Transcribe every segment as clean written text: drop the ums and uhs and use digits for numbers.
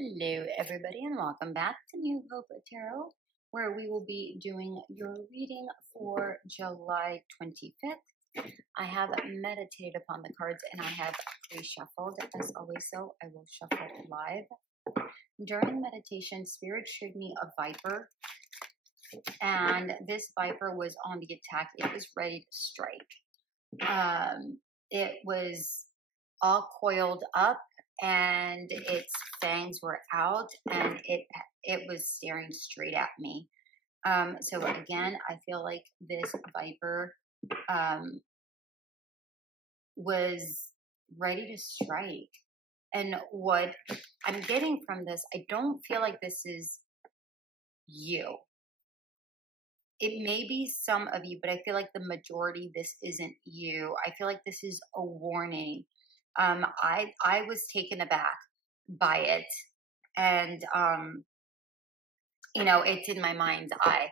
Hello, everybody, and welcome back to New Hope Tarot, where we will be doing your reading for July 25th. I have meditated upon the cards and I have reshuffled. As always, so I will shuffle live. During meditation, Spirit showed me a viper, and this viper was on the attack. It was ready to strike. It was all coiled up and its fangs were out and it was staring straight at me. So again, I feel like this viper was ready to strike. And what I'm getting from this, I don't feel like this is you. It may be some of you, but I feel like the majority, this isn't you. I feel like this is a warning. I was taken aback by it, and it's in my mind's eye.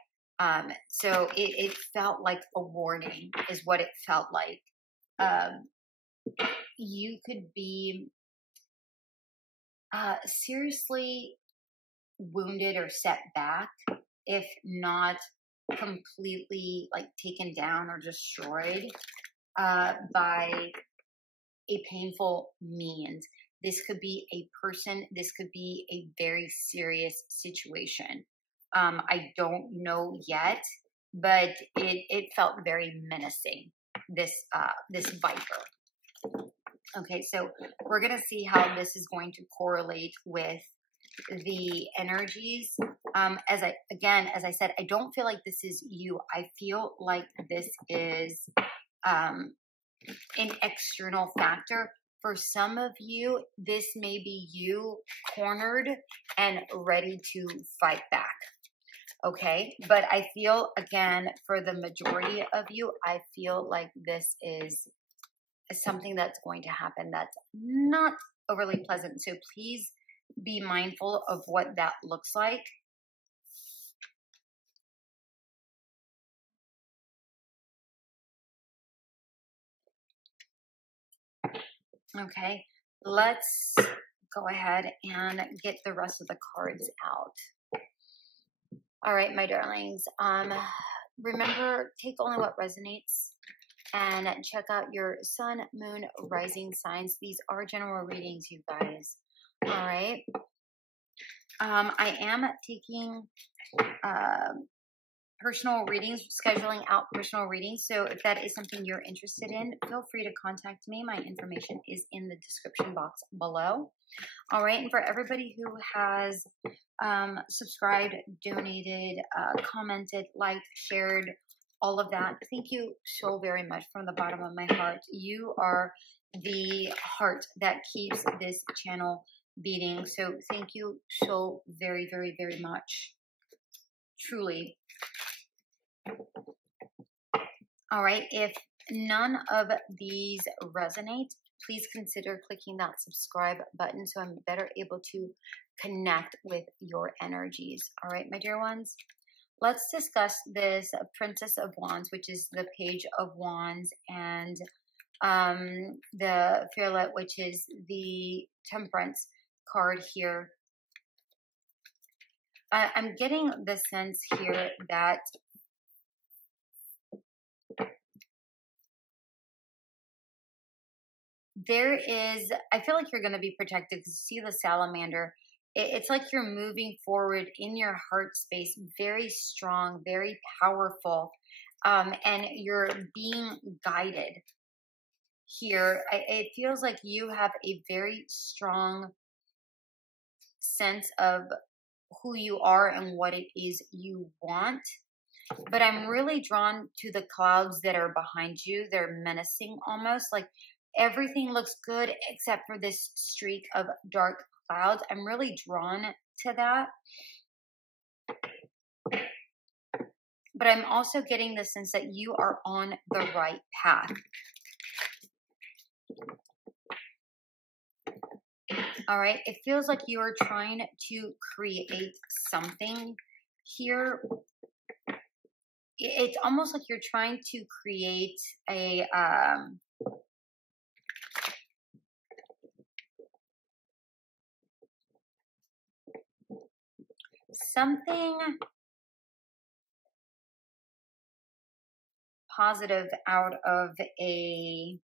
So it felt like a warning, is what it felt like. You could be seriously wounded or set back, if not completely like taken down or destroyed by a painful means. This could be a person. This could be a very serious situation. I don't know yet, but it felt very menacing. This viper. Okay, so we're gonna see how this is going to correlate with the energies. As I said, I don't feel like this is you. I feel like this is an external factor. For some of you, this may be you cornered and ready to fight back. Okay, but I feel, again, for the majority of you, I feel like this is something that's going to happen that's not overly pleasant. So please be mindful of what that looks like. Okay, let's go ahead and get the rest of the cards out. All right, my darlings. Remember, take only what resonates and check out your sun, moon, rising signs. These are general readings, you guys. All right. I am taking personal readings, scheduling out personal readings. So if that is something you're interested in, feel free to contact me. My information is in the description box below. All right. And for everybody who has subscribed, donated, commented, liked, shared, all of that, thank you so very much from the bottom of my heart. You are the heart that keeps this channel beating. So thank you so very, very, very much. Truly. All right. If none of these resonate, please consider clicking that subscribe button so I'm better able to connect with your energies. All right, my dear ones. Let's discuss this Princess of Wands, which is the Page of Wands, and the Fearlet, which is the Temperance card here. I'm getting the sense here that I feel like you're going to be protected because you see the salamander. It's like you're moving forward in your heart space, very strong, very powerful, and you're being guided here. It feels like you have a very strong sense of who you are and what it is you want. But I'm really drawn to the clouds that are behind you. They're menacing almost. Like everything looks good except for this streak of dark clouds. I'm really drawn to that. But I'm also getting the sense that you are on the right path. All right. It feels like you are trying to create something here. It's almost like you're trying to create a something positive out of a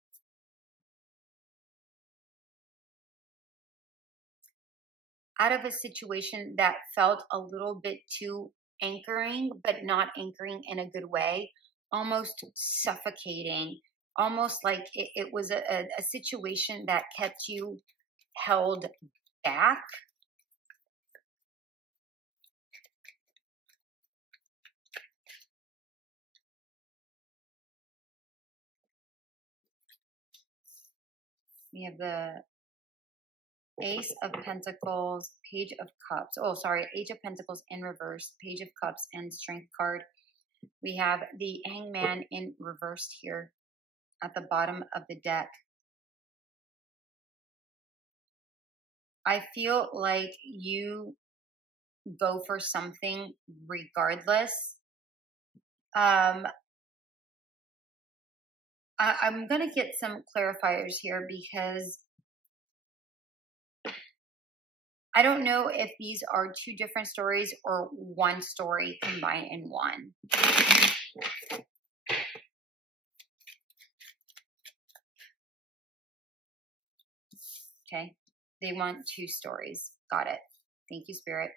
situation that felt a little bit too anchoring, but not anchoring in a good way, almost suffocating, almost like it was a situation that kept you held back. We have the Ace of Pentacles, Page of Cups. Oh, sorry, Age of Pentacles in reverse, Page of Cups, and Strength card. We have the Hangman in reversed here at the bottom of the deck. I feel like you go for something regardless. I'm going to get some clarifiers here because I don't know if these are two different stories or one story combined in one. Okay. They want two stories. Got it. Thank you, Spirit.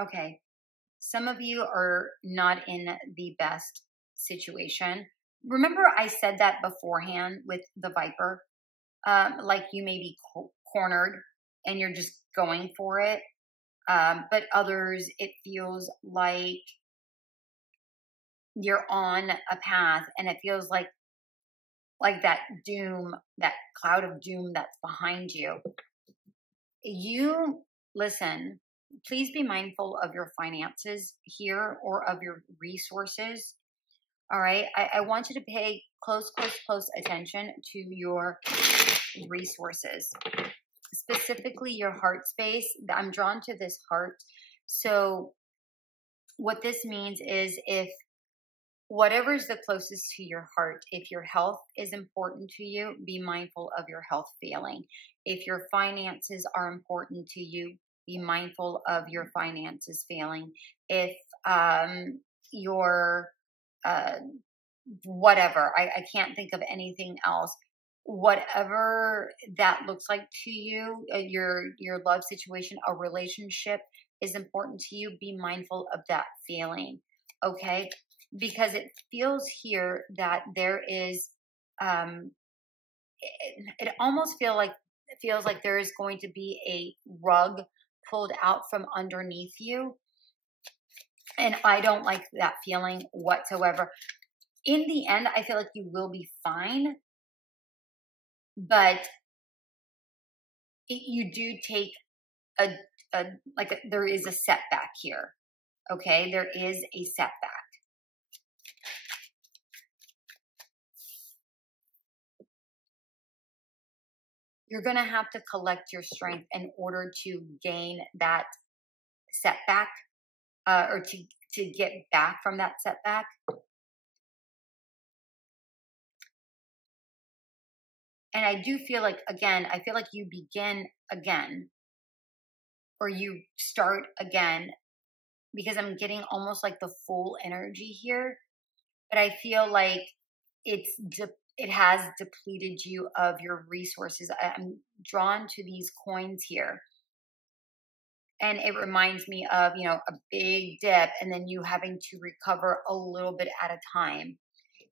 Okay. Some of you are not in the best situation. Remember I said that beforehand with the Viper? Like you may be cornered and you're just going for it. But others, it feels like you're on a path and it feels like that doom, that cloud of doom that's behind you. You, listen, please be mindful of your finances here or of your resources. All right. I want you to pay close attention to your resources, specifically your heart space. I'm drawn to this heart. So what this means is if whatever's the closest to your heart, if your health is important to you, be mindful of your health failing. If your finances are important to you, be mindful of your finances failing. If your whatever, I can't think of anything else, whatever that looks like to you, your love situation, a relationship is important to you, be mindful of that feeling. Okay. Because it feels here that there is, it almost feels like there is going to be a rug pulled out from underneath you. And I don't like that feeling whatsoever. In the end, I feel like you will be fine, but you do take there is a setback here. Okay. There is a setback. You're going to have to collect your strength in order to gain that setback, or to get back from that setback. And I do feel like, again, I feel like you begin again, or you start again, because I'm getting almost like the full energy here. But I feel like it has depleted you of your resources. I'm drawn to these coins here. And it reminds me of, a big dip and then you having to recover a little bit at a time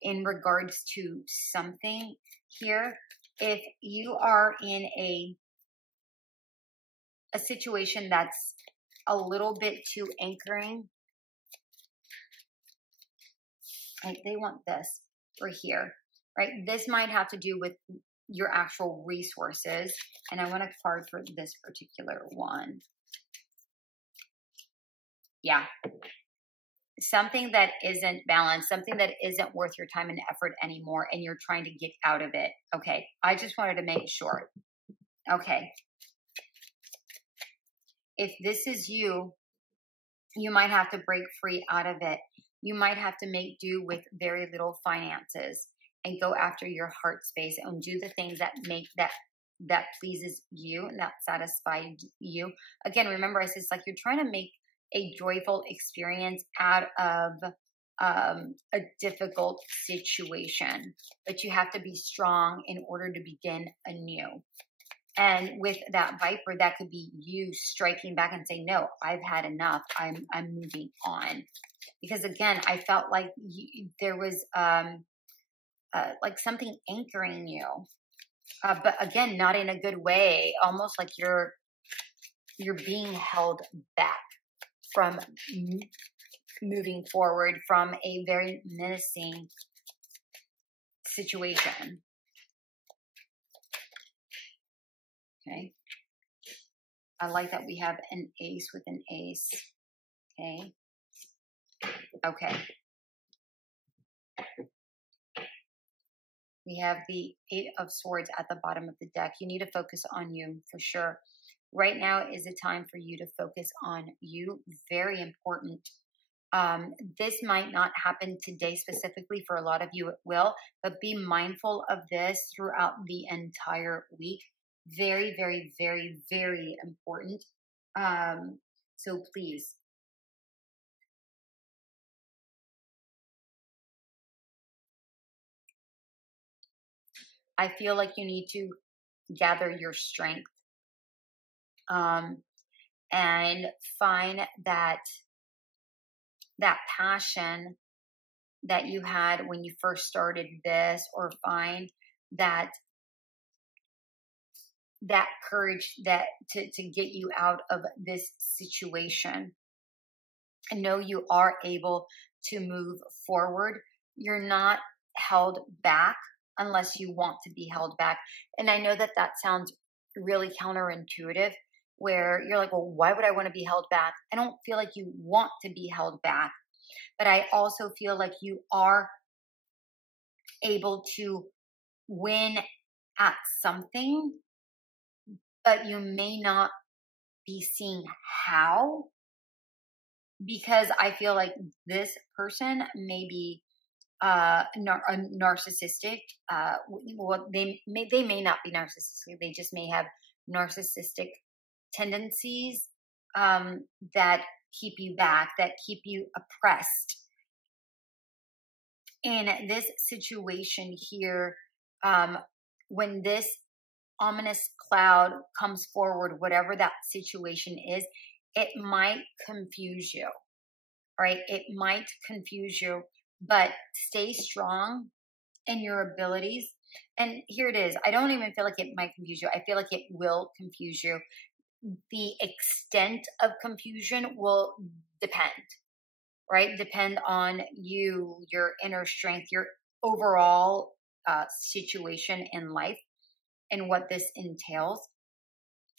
in regards to something here. If you are in a situation that's a little bit too anchoring, like they want this for here, right? This might have to do with your actual resources. And I want a card for this particular one. Yeah. Something that isn't balanced, something that isn't worth your time and effort anymore, and you're trying to get out of it. Okay. I just wanted to make sure. Okay. If this is you, you might have to break free out of it. You might have to make do with very little finances and go after your heart space and do the things that make that pleases you and that satisfies you. Again, remember, I said it's like you're trying to make a joyful experience out of a difficult situation, but you have to be strong in order to begin anew. And with that Viper, that could be you striking back and saying, no, I've had enough. I'm moving on. Because again, I felt like there was like something anchoring you. But again, not in a good way, almost like you're being held back from moving forward from a very menacing situation. Okay. I like that we have an ace with an ace. Okay. Okay. We have the Eight of Swords at the bottom of the deck. You need to focus on you for sure. Right now is a time for you to focus on you. Very important. This might not happen today specifically. For a lot of you, it will. But be mindful of this throughout the entire week. Very, very, very, very important. So please. I feel like you need to gather your strength and find that passion that you had when you first started this, or find that courage that to get you out of this situation. And know you are able to move forward. You're not held back unless you want to be held back. And I know that sounds really counterintuitive, where you're like, well, why would I want to be held back? I don't feel like you want to be held back, but I also feel like you are able to win at something, but you may not be seeing how, because I feel like this person may be narcissistic. Well, they may not be narcissistic. They just may have narcissistic tendencies that keep you back, that keep you oppressed. In this situation here, when this ominous cloud comes forward, whatever that situation is, it might confuse you, right? It might confuse you, but stay strong in your abilities. And here it is. I don't even feel like it might confuse you. I feel like it will confuse you. The extent of confusion will depend, right? Depend on you, your inner strength, your overall situation in life, and what this entails.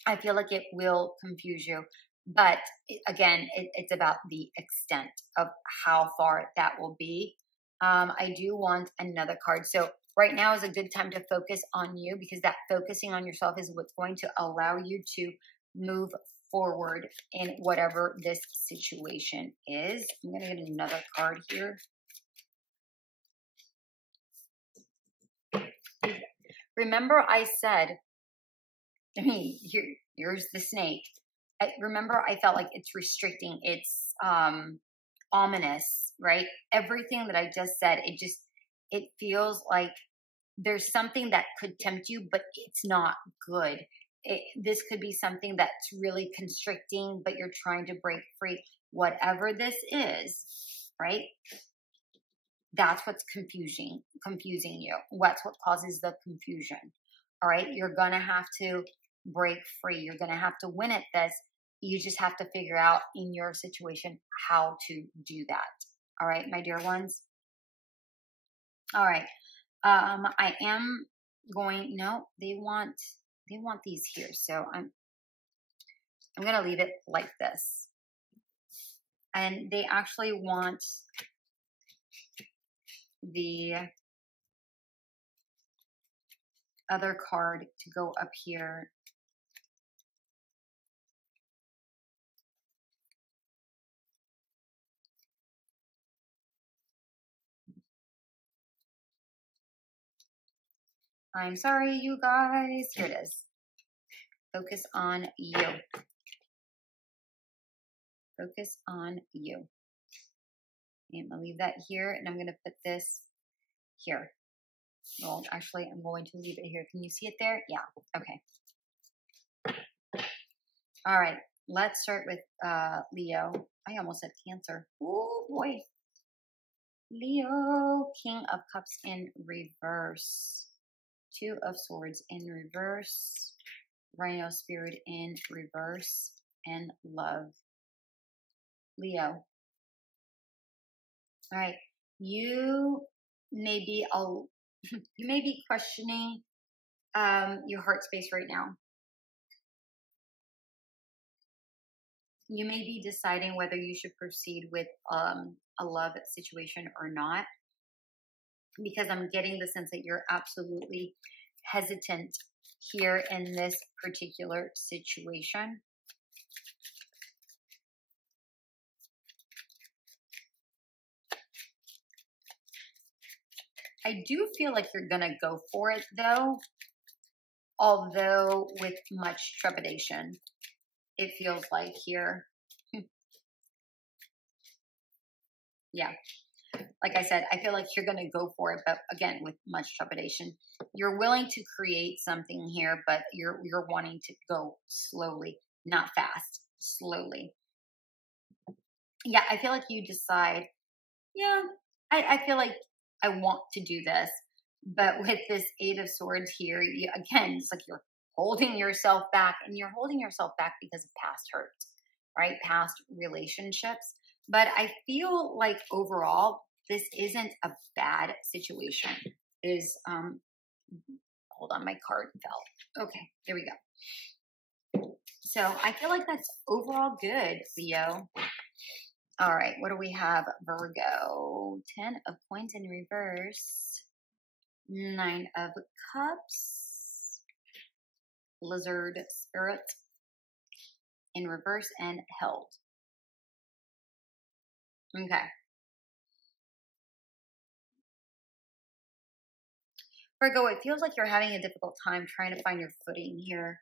I feel like it will confuse you. But again, it's about the extent of how far that will be. I do want another card. So right now is a good time to focus on you, because that focusing on yourself is what's going to allow you to move forward in whatever this situation is. I'm going to get another card here. Remember I said, here's the snake. Remember, I felt like it's restricting, it's ominous, right? Everything that I just said, it feels like there's something that could tempt you, but it's not good. This could be something that's really constricting, but you're trying to break free. Whatever this is, right? That's what's confusing you. What's what causes the confusion. All right. You're going to have to break free. You're going to have to win at this. You just have to figure out in your situation how to do that. All right, my dear ones. All right. I am going, no, they want these here. So I'm going to leave it like this. And they actually want the other card to go up here. I'm sorry, you guys. Here it is. Focus on you. Focus on you. Okay, I'm going to leave that here, and I'm going to put this here. Well, actually, I'm going to leave it here. Can you see it there? Yeah. Okay. All right. Let's start with Leo. I almost said Cancer. Oh, boy. Leo, King of Cups in reverse. Two of Swords in reverse. Rhino Spirit in reverse. And Love. Leo. All right. You may be questioning your heart space right now. You may be deciding whether you should proceed with a love situation or not, because I'm getting the sense that you're absolutely hesitant here in this particular situation. I do feel like you're going to go for it, though, although with much trepidation, it feels like here. Yeah. Like I said, I feel like you're going to go for it, but again, with much trepidation. You're willing to create something here, but you're wanting to go slowly, not fast, slowly. Yeah, I feel like you decide, yeah, I feel like I want to do this. But with this Eight of Swords here, again, it's like you're holding yourself back, and you're holding yourself back because of past hurt, right? Past relationships. But I feel like overall, this isn't a bad situation. Hold on, my card fell. Okay, there we go. So I feel like that's overall good, Leo. All right, what do we have? Virgo, 10 of Coins in reverse, 9 of Cups, Lizard Spirit in reverse, and held. Okay. Virgo, it feels like you're having a difficult time trying to find your footing here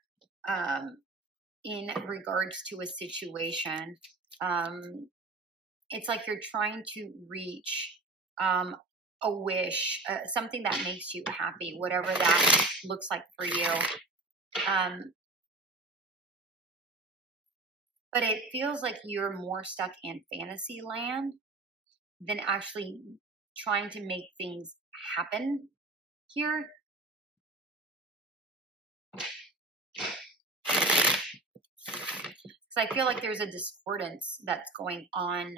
in regards to a situation. It's like you're trying to reach a wish, something that makes you happy, whatever that looks like for you. But it feels like you're more stuck in fantasy land than actually trying to make things happen here. So I feel like there's a discordance that's going on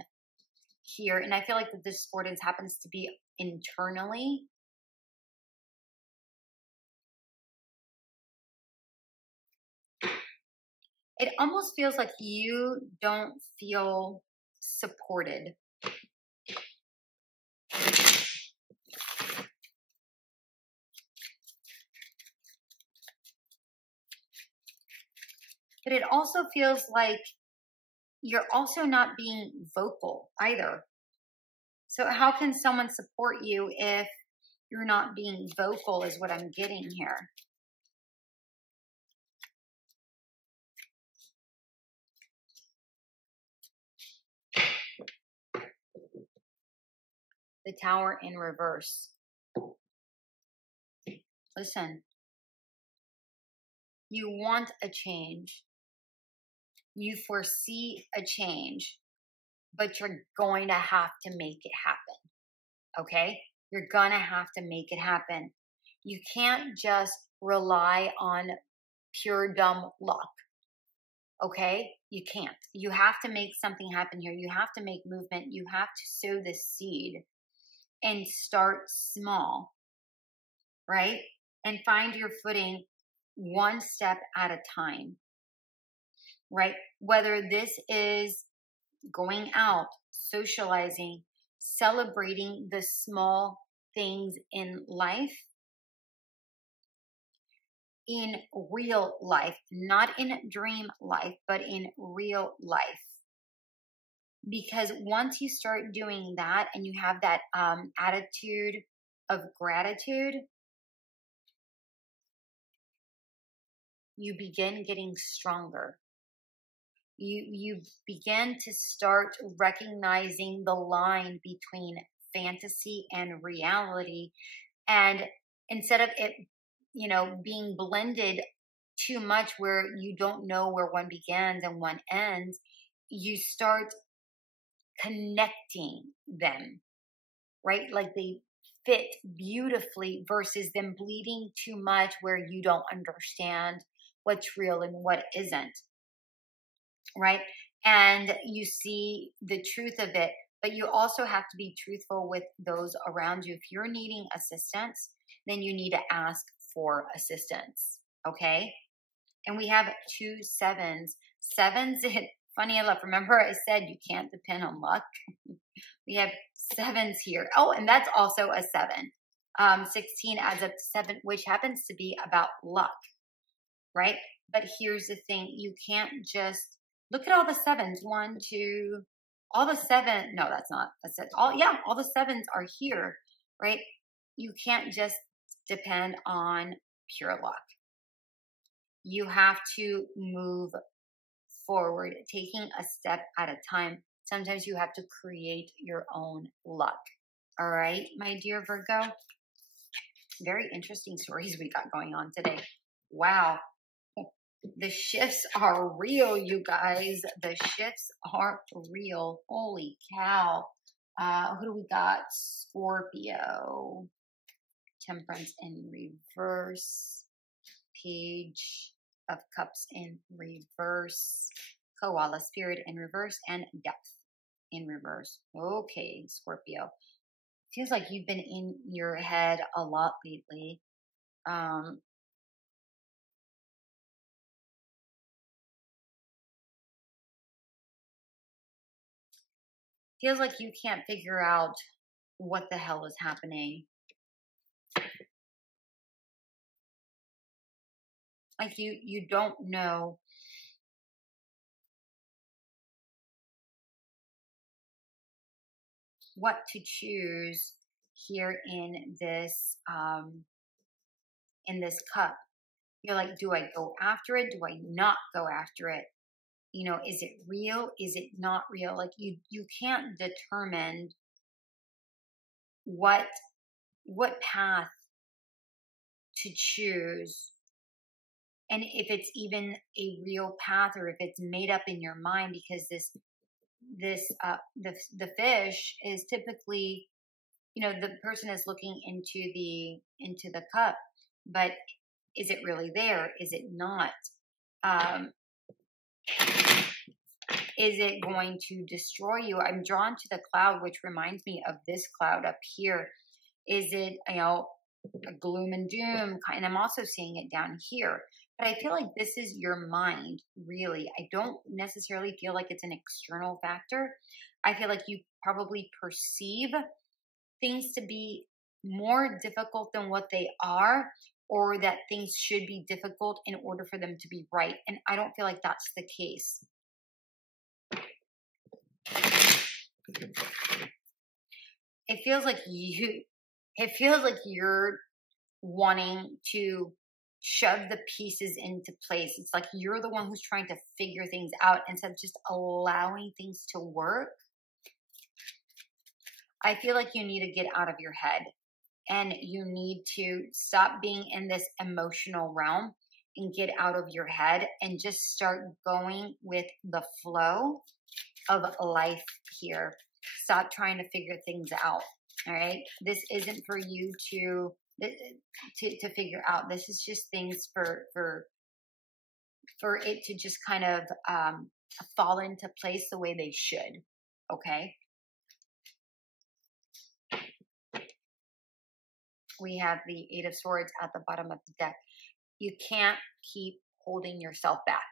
here. And I feel like the discordance happens to be internally. It almost feels like you don't feel supported. But it also feels like you're also not being vocal either. So how can someone support you if you're not being vocal, is what I'm getting here. The Tower in reverse. Listen, you want a change. You foresee a change, but you're going to have to make it happen. Okay? You're going to have to make it happen. You can't just rely on pure dumb luck. Okay? You can't. You have to make something happen here. You have to make movement. You have to sow the seed and start small, right? And find your footing one step at a time, right? Whether this is going out, socializing, celebrating the small things in life, in real life, not in dream life, but in real life. Because once you start doing that and you have that attitude of gratitude, you begin getting stronger. You begin to start recognizing the line between fantasy and reality. And instead of it, being blended too much where you don't know where one begins and one ends, you start connecting them, right? Like they fit beautifully versus them bleeding too much where you don't understand what's real and what isn't, right? And you see the truth of it, but you also have to be truthful with those around you. If you're needing assistance, then you need to ask for assistance, okay? And we have 2 sevens. Sevens, funny enough, remember I said you can't depend on luck? We have sevens here. Oh, and that's also a 7. 16 adds up to 7, which happens to be about luck, right? But here's the thing. You can't just look at all the 7s. 1, 2, all the 7. No, that's not. That's it. All the 7s are here, right? You can't just depend on pure luck. You have to move forward, taking a step at a time. Sometimes you have to create your own luck. All right, my dear Virgo. Very interesting stories we got going on today. Wow. The shifts are real, you guys. The shifts are real. Holy cow. Who do we got? Scorpio. Temperance in reverse. Page of Cups in reverse. Koala Spirit in reverse. And Death in reverse. Okay, Scorpio. Feels like you've been in your head a lot lately. Feels like you can't figure out what the hell is happening. Like you don't know what to choose here in this cup. You're like, do I go after it? Do I not go after it? Is it real? Is it not real? Like you can't determine what path to choose, and if it's even a real path or if it's made up in your mind, because the fish is typically, the person is looking into the cup, but is it really there? Is it not? Is it going to destroy you? I'm drawn to the cloud, which reminds me of this cloud up here. Is it, a gloom and doom? And I'm also seeing it down here. But I feel like this is your mind, really. I don't necessarily feel like it's an external factor. I feel like you probably perceive things to be more difficult than what they are, or that things should be difficult in order for them to be right. And I don't feel like that's the case. It feels like you're wanting to shove the pieces into place. It's like you're the one who's trying to figure things out instead of just allowing things to work. I feel like you need to get out of your head, and you need to stop being in this emotional realm and get out of your head and just start going with the flow of life here. Stop trying to figure things out. All right. This isn't for you to figure out. This is just things for it to just kind of fall into place the way they should. Okay. We have the 8 of Swords at the bottom of the deck. You can't keep holding yourself back.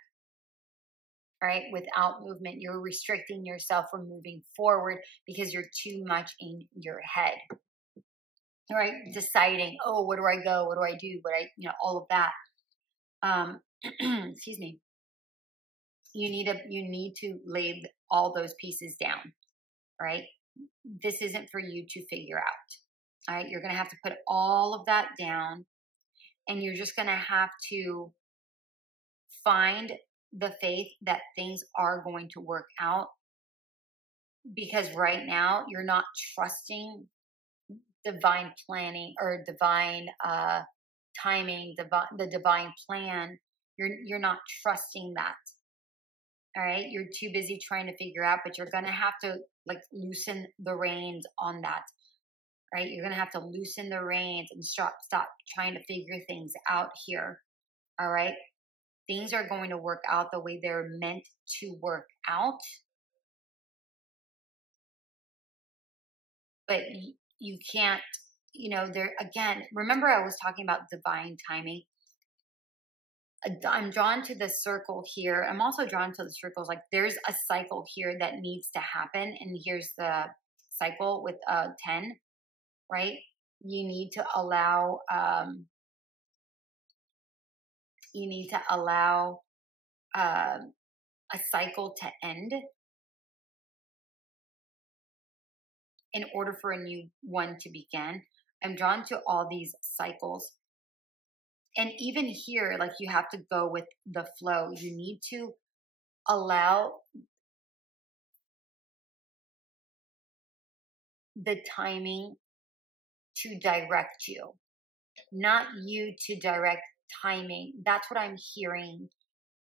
All right, without movement, you're restricting yourself from moving forward because you're too much in your head. All right, deciding, oh, where do I go? What do I do? All of that. Excuse me. You need to lay all those pieces down. Right? This isn't for you to figure out. All right, you're going to have to put all of that down, and you're just going to have to find the faith that things are going to work out, because right now you're not trusting divine planning or divine timing, the divine plan. You're not trusting that. All right, you're too busy trying to figure out, but you're gonna have to like loosen the reins on that. Right, you're gonna have to loosen the reins and stop trying to figure things out here. All right, things are going to work out the way they're meant to work out, but you can't. You know, there again. Remember, I was talking about divine timing. I'm drawn to the circle here. I'm also drawn to the circles. Like there's a cycle here that needs to happen. And here's the cycle with 10, right? You need to allow, a cycle to end in order for a new one to begin. I'm drawn to all these cycles. And even here, like you have to go with the flow. You need to allow the timing to direct you, not you to direct timing. That's what I'm hearing.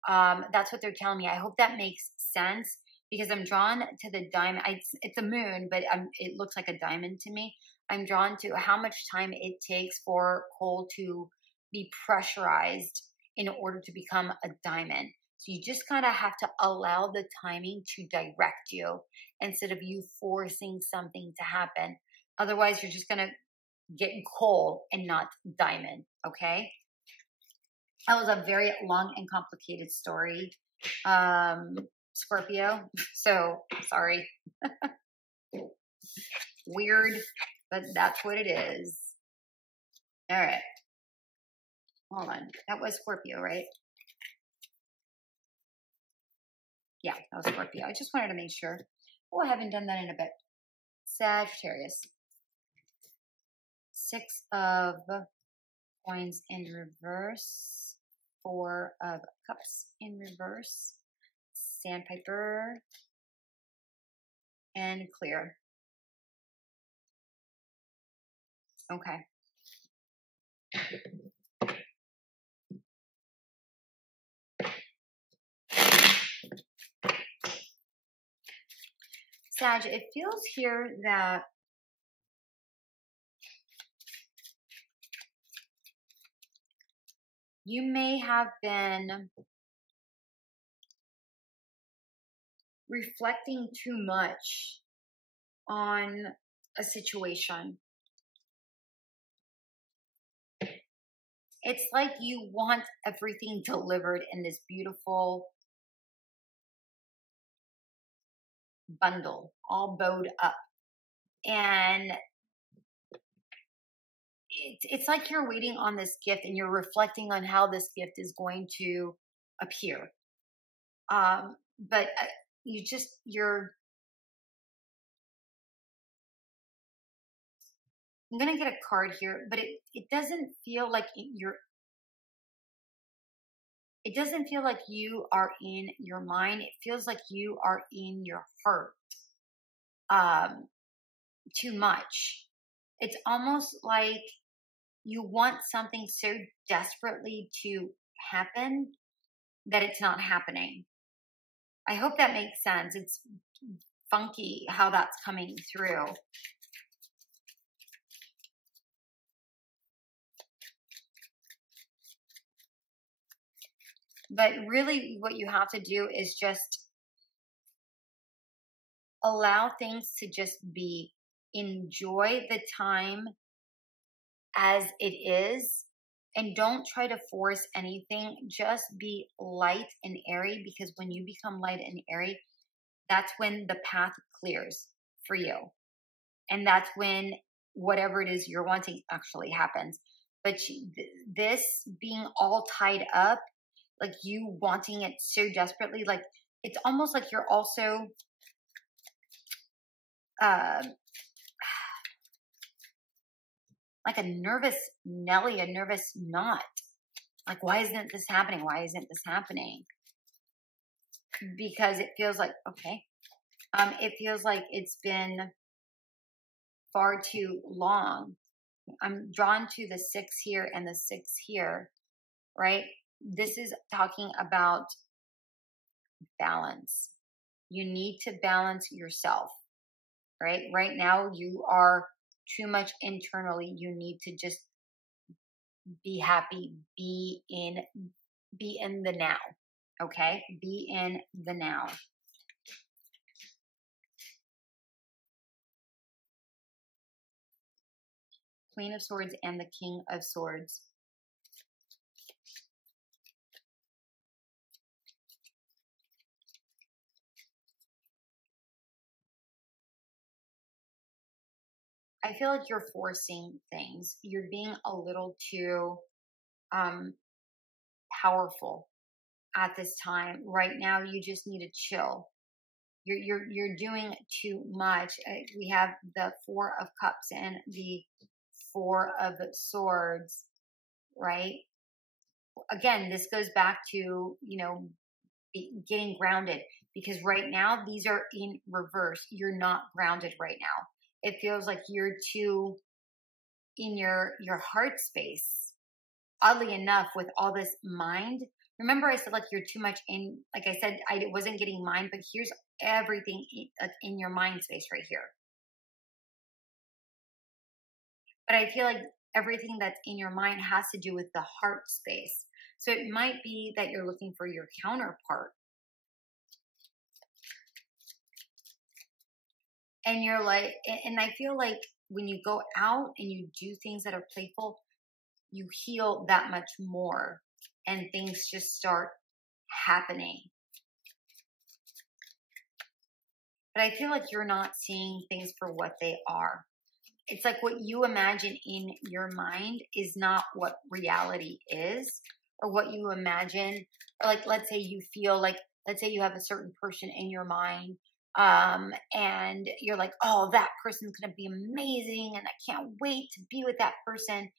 That's what they're telling me. I hope that makes sense, because I'm drawn to the diamond. It's a moon, but it looks like a diamond to me. I'm drawn to how much time it takes for coal to be pressurized in order to become a diamond. So you just kind of have to allow the timing to direct you instead of you forcing something to happen. Otherwise, you're just going to get coal and not diamond. Okay. That was a very long and complicated story, Scorpio. So sorry. Weird, but that's what it is. All right. Hold on. That was Scorpio, right? Yeah, that was Scorpio. I just wanted to make sure. Oh, I haven't done that in a bit. Sagittarius. 6 of coins in reverse. 4 of cups in reverse. Sandpiper. And clear. Okay. Sag, it feels here that you may have been reflecting too much on a situation. It's like you want everything delivered in this beautiful bundle, all bowed up. And it's like you're waiting on this gift and you're reflecting on how this gift is going to appear. But I'm going to get a card here, but it doesn't feel like it doesn't feel like you are in your mind. It feels like you are in your heart. Too much. It's almost like you want something so desperately to happen that it's not happening. I hope that makes sense. It's funky how that's coming through. But really what you have to do is just allow things to just be. Enjoy the time as it is, and don't try to force anything. Just be light and airy, because when you become light and airy, that's when the path clears for you. And that's when whatever it is you're wanting actually happens. But this being all tied up, like you wanting it so desperately, like it's almost like you're also like a nervous Nelly, a nervous knot. Like, why isn't this happening? Why isn't this happening? Because it feels like, okay. It feels like it's been far too long. I'm drawn to the 6 here and the 6 here, right? This is talking about balance. You need to balance yourself, right? Right now, you are too much internally. You need to just be happy, be in the now, okay? Be in the now. Queen of Swords and the King of Swords. I feel like you're forcing things. You're being a little too powerful at this time. Right now, you just need to chill. You're doing too much. We have the 4 of Cups and the 4 of Swords, right? Again, this goes back to, getting grounded, because right now these are in reverse. You're not grounded right now. It feels like you're too in your heart space. Oddly enough, with all this mind, remember I said like you're too much in, like I said, I wasn't getting mind, but here's everything in your mind space right here. But I feel like everything that's in your mind has to do with the heart space. So it might be that you're looking for your counterpart. And you're like, and I feel like when you go out and you do things that are playful, you heal that much more and things just start happening. But I feel like you're not seeing things for what they are. It's like what you imagine in your mind is not what reality is, or what you imagine. Or like, let's say you feel like, let's say you have a certain person in your mind, and you're like, oh, that person's going to be amazing and I can't wait to be with that person.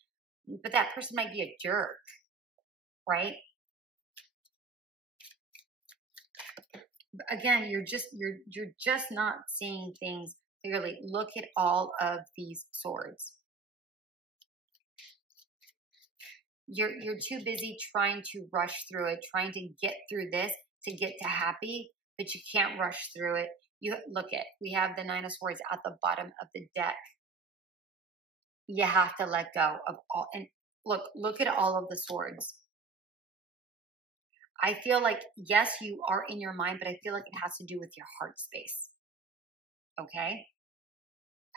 But that person might be a jerk, right? Again, you're just not seeing things clearly. Look at all of these swords. You're too busy trying to rush through it, trying to get through this to get to happy, but you can't rush through it. You look at, we have the 9 of Swords at the bottom of the deck. You have to let go of all, and look at all of the swords. I feel like, yes, you are in your mind, but I feel like it has to do with your heart space. Okay?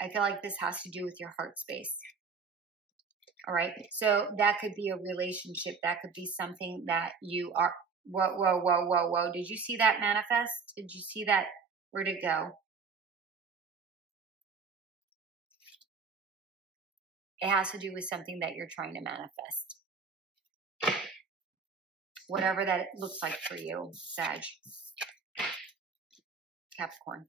I feel like this has to do with your heart space. All right? So that could be a relationship. That could be something that you are, whoa. Did you see that manifest? Did you see that? Where'd it go? It has to do with something that you're trying to manifest. Whatever that looks like for you, Sag. Capricorn.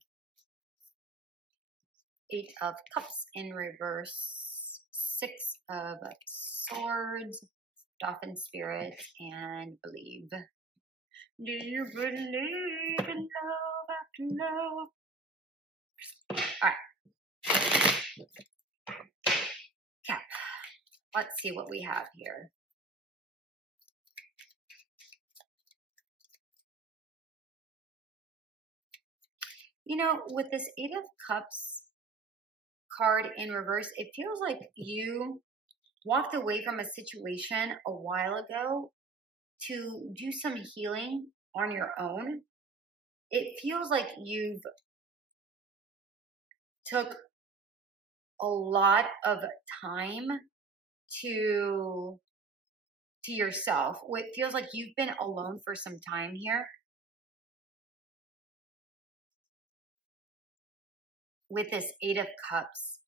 8 of Cups in reverse. 6 of Swords. Dolphin Spirit. And Believe. Do you believe in love after love? Alright. Cap. Let's see what we have here. You know, with this 8 of Cups card in reverse, it feels like you walked away from a situation a while ago to do some healing on your own. It feels like you've took a lot of time to yourself. It feels like you've been alone for some time here. With this 8 of Cups.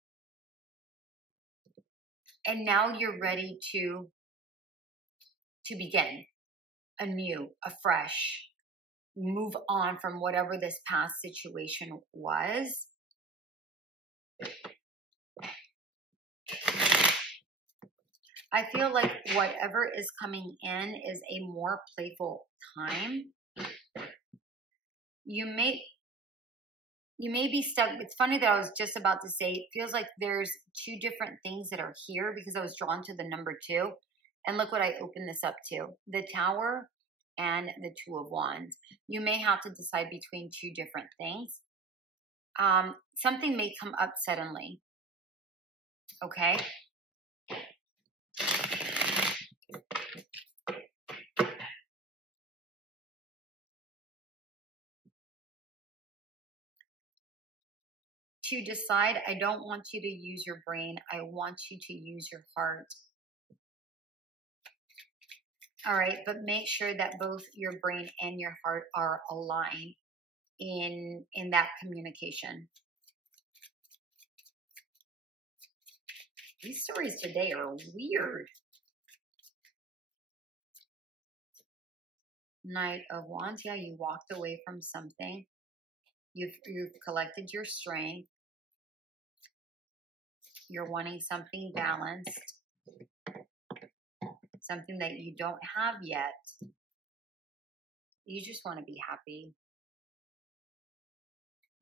And now you're ready to begin anew, afresh, move on from whatever this past situation was. I feel like whatever is coming in is a more playful time. You may be stuck. It's funny that I was just about to say, it feels like there's two different things that are here because I was drawn to the number 2. And look what I opened this up to. The Tower and the Two of Wands. You may have to decide between two different things. Something may come up suddenly. Okay? To decide, I don't want you to use your brain. I want you to use your heart. All right, but make sure that both your brain and your heart are aligned in that communication. These stories today are weird. Knight of Wands. Yeah, you walked away from something. You've collected your strength. You're wanting something balanced. Something that you don't have yet. You just want to be happy.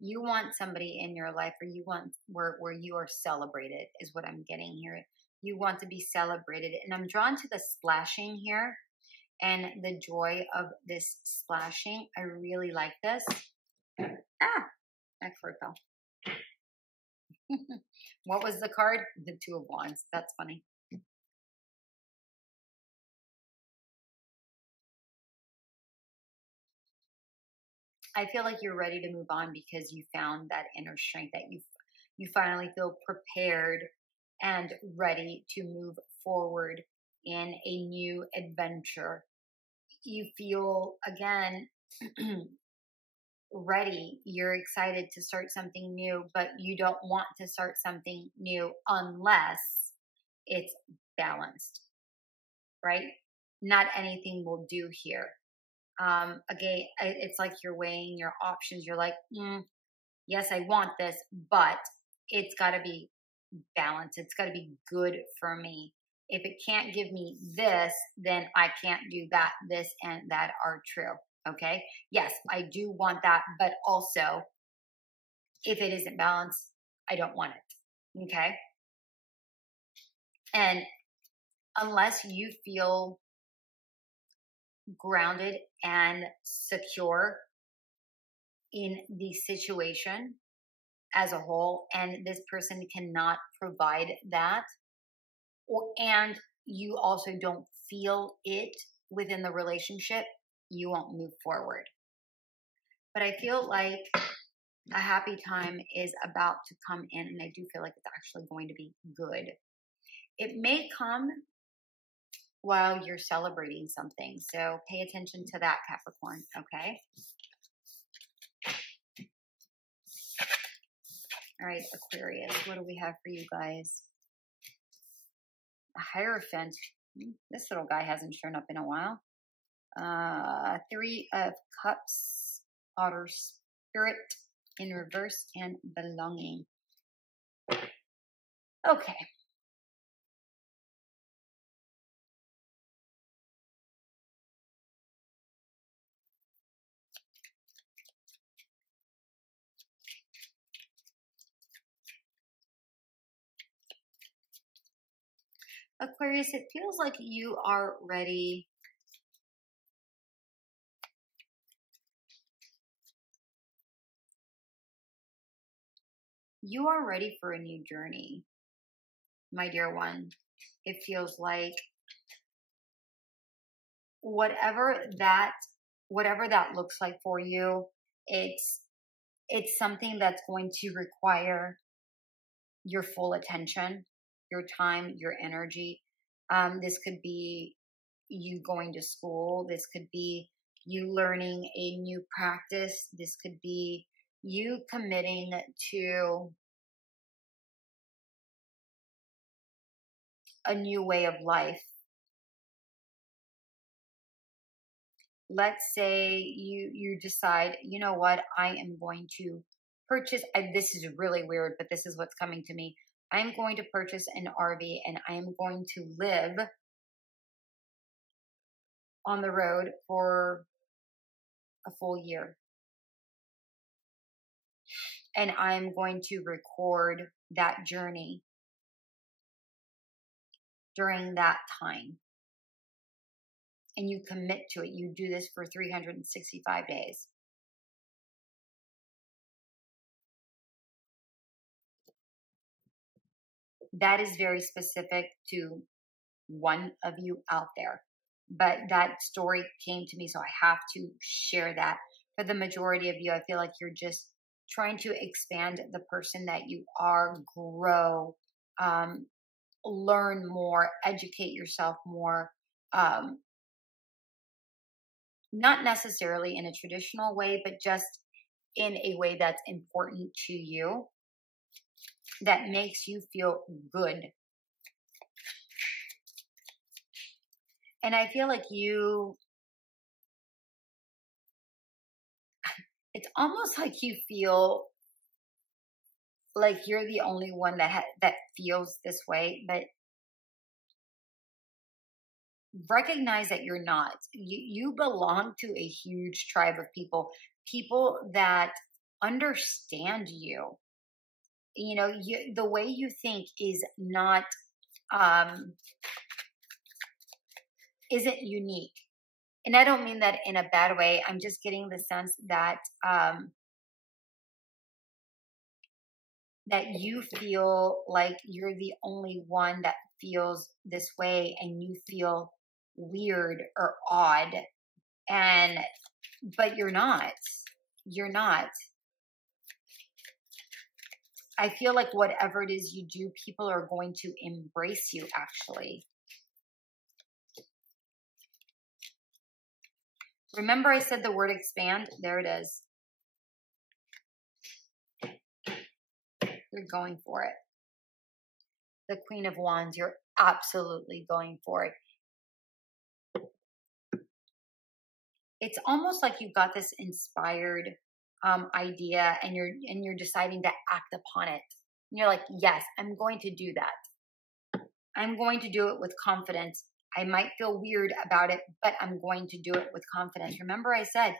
You want somebody in your life, or you want where you are celebrated, is what I'm getting here. You want to be celebrated. And I'm drawn to the splashing here and the joy of this splashing. I really like this. That card fell. What was the card? The Two of Wands. That's funny. I feel like you're ready to move on because you found that inner strength, that you finally feel prepared and ready to move forward in a new adventure. You feel, again, ready. You're excited to start something new, but you don't want to start something new unless it's balanced, right? Not anything will do here. Again, it's like you're weighing your options. You're like, yes, I want this, but it's got to be balanced. It's got to be good for me. If it can't give me this, then I can't do that. This and that are true. Okay. Yes, I do want that, but also if it isn't balanced, I don't want it. Okay. And unless you feel grounded and secure in the situation as a whole, and this person cannot provide that, and you also don't feel it within the relationship, you won't move forward. But I feel like a happy time is about to come in, and I do feel like it's actually going to be good. It may come while you're celebrating something, so pay attention to that, Capricorn, okay? All right, Aquarius, what do we have for you guys? A Hierophant. This little guy hasn't shown up in a while. 3 of Cups, Otter Spirit in reverse, and Belonging. Okay. Aquarius, it feels like you are ready. You are ready for a new journey, my dear one. It feels like whatever that looks like for you, it's something that's going to require your full attention, your time, your energy. This could be you going to school. This could be you learning a new practice. This could be you committing to a new way of life. Let's say you decide, you know what, I am going to purchase, this is really weird, but this is what's coming to me. I'm going to purchase an RV and I am going to live on the road for a full year. And I'm going to record that journey during that time. And you commit to it. You do this for 365 days. That is very specific to one of you out there. But that story came to me, so I have to share that. For the majority of you, I feel like you're just trying to expand the person that you are, grow, learn more, educate yourself more. Not necessarily in a traditional way, but just in a way that's important to you, that makes you feel good. And I feel like it's almost like you feel like you're the only one that feels this way, but recognize that you're not. You belong to a huge tribe of people that understand you. You know, the way you think is not, isn't unique. And I don't mean that in a bad way. I'm just getting the sense that, that you feel like you're the only one that feels this way, and you feel weird or odd, but you're not. You're not. I feel like whatever it is you do, people are going to embrace you, actually. Remember I said the word expand? There it is. You're going for it. The Queen of Wands, you're absolutely going for it. It's almost like you've got this inspired idea, and you're deciding to act upon it. And you're like, yes, I'm going to do that. I'm going to do it with confidence. I might feel weird about it, but I'm going to do it with confidence. Remember I said,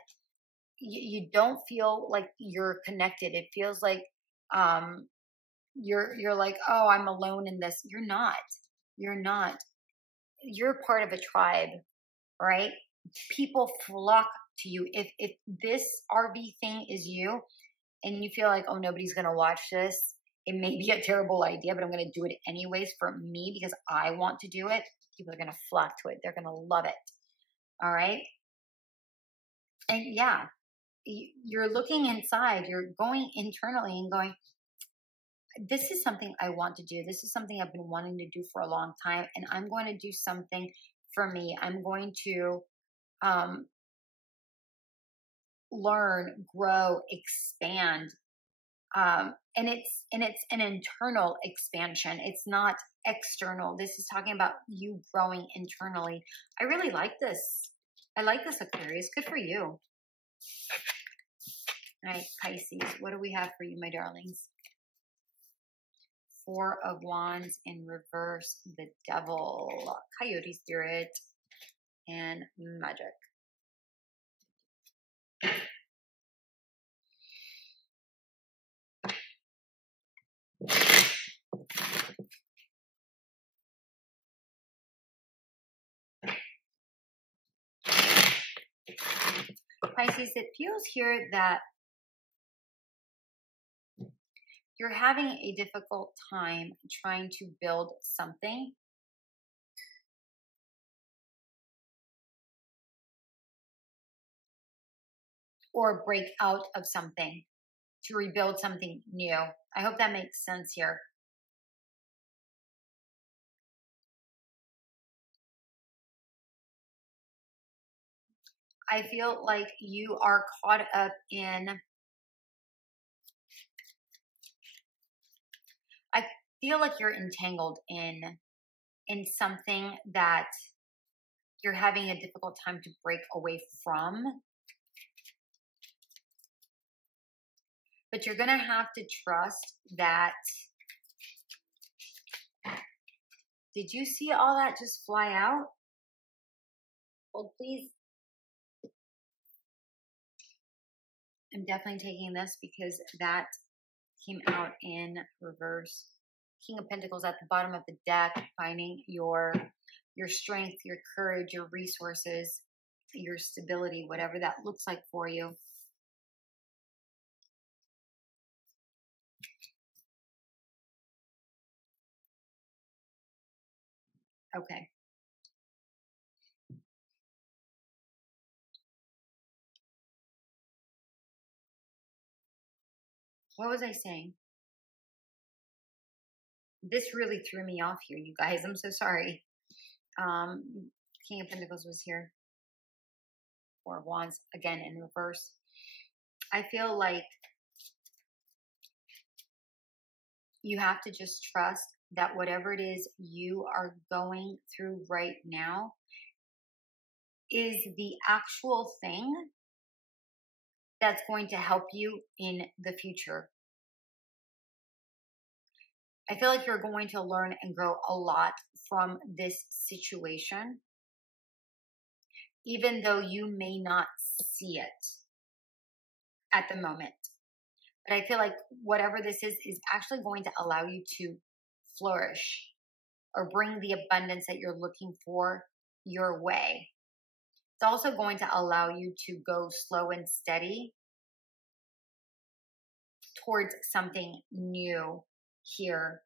you don't feel like you're connected. It feels like you're like, oh, I'm alone in this. You're not. You're not. You're part of a tribe, right? People flock to you. If this RV thing is you, and you feel like, oh, nobody's going to watch this, it may be a terrible idea, but I'm going to do it anyways for me because I want to do it. People are going to flock to it. They're going to love it. All right. And yeah, you're looking inside, you're going internally and going, this is something I want to do. This is something I've been wanting to do for a long time. And I'm going to do something for me. I'm going to learn, grow, expand. And it's an internal expansion. It's not external. This is talking about you growing internally. I really like this. I like this, Aquarius. Good for you. All right, Pisces, what do we have for you, my darlings? Four of Wands in reverse, the Devil, Coyote Spirit, and Magic. Pisces, it feels here that you're having a difficult time trying to build something. Or break out of something to rebuild something new. I hope that makes sense here. I feel like you are caught up in, I feel like you're entangled in something that you're having a difficult time to break away from. But you're going to have to trust that Did you see all that just fly out? Well, please. I'm definitely taking this because that came out in reverse. King of Pentacles at the bottom of the deck, finding your strength, your courage, your resources, your stability, whatever that looks like for you. Okay. What was I saying? This really threw me off here, you guys. I'm so sorry. King of Pentacles was here. Four of Wands, again in reverse. I feel like you have to just trust that whatever it is you are going through right now is the actual thing that's going to help you in the future. I feel like you're going to learn and grow a lot from this situation, even though you may not see it at the moment. But I feel like whatever this is actually going to allow you to flourish or bring the abundance that you're looking for your way. It's also going to allow you to go slow and steady towards something new here.